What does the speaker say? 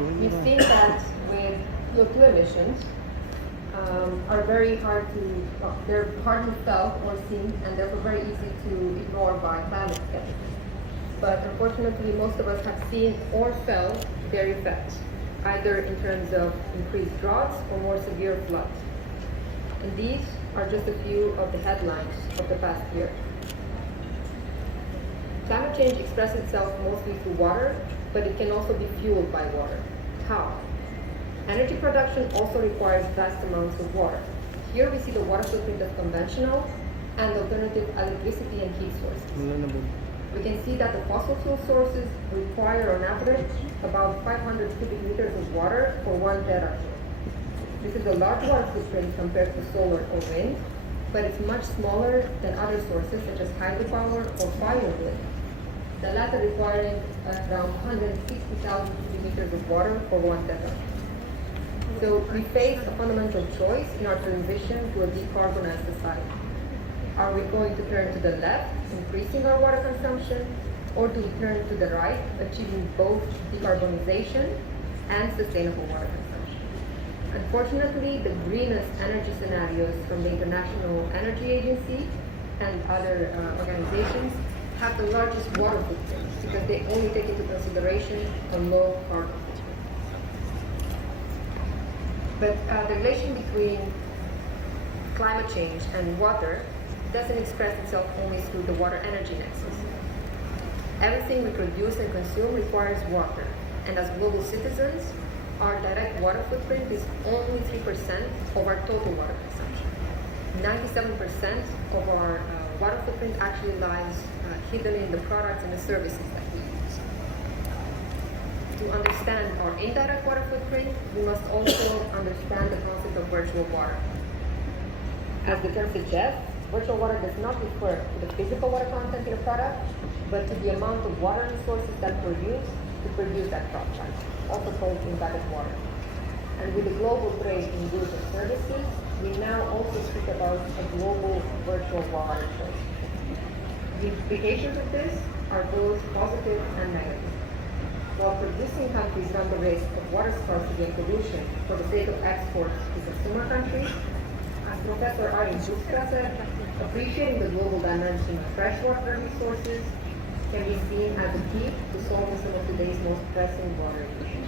We've seen that with CO2 emissions are very hard to, they're hardly felt or seen, and therefore very easy to ignore by climate skeptics. But unfortunately, most of us have seen or felt their effects, either in terms of increased droughts or more severe floods. And these are just a few of the headlines of the past year. Climate change expresses itself mostly through water, but it can also be fueled by water. How? Energy production also requires vast amounts of water. Here we see the water footprint of conventional and alternative electricity and heat sources. We can see that the fossil fuel sources require on average about 500 cubic meters of water for 1 terajoule. This is a large water footprint compared to solar or wind, but it's much smaller than other sources such as hydropower or firewood, the latter requiring around 160,000 cubic meters of water for 1 terajoule. So we face a fundamental choice in our transition to a decarbonized society. Are we going to turn to the left, increasing our water consumption, or do we turn to the right, achieving both decarbonization and sustainable water consumption? Unfortunately, the greenest energy scenarios from the International Energy Agency and other organizations have the largest water footprint because they only take into consideration a low carbon footprint. But the relation between climate change and water doesn't express itself only through the water-energy nexus. Everything we produce and consume requires water, and as global citizens, our direct water footprint is only 3% of our total water consumption. 97% of our water footprint actually lies hidden in the products and the services that we use. To understand our indirect water footprint, we must also understand the concept of virtual water. As the term suggests, virtual water does not refer to the physical water content in a product, but to the amount of water resources that were used to produce that product, also called embedded water. And with the global trade in goods and services, we now also speak about a global virtual water trade. The implications of this are both positive and negative. While producing countries run the risk of water scarcity and pollution for the sake of exports to consumer countries, as Professor Ari said, appreciating the global dimension of freshwater resources can be seen as a key to solving some of today's most pressing water issues.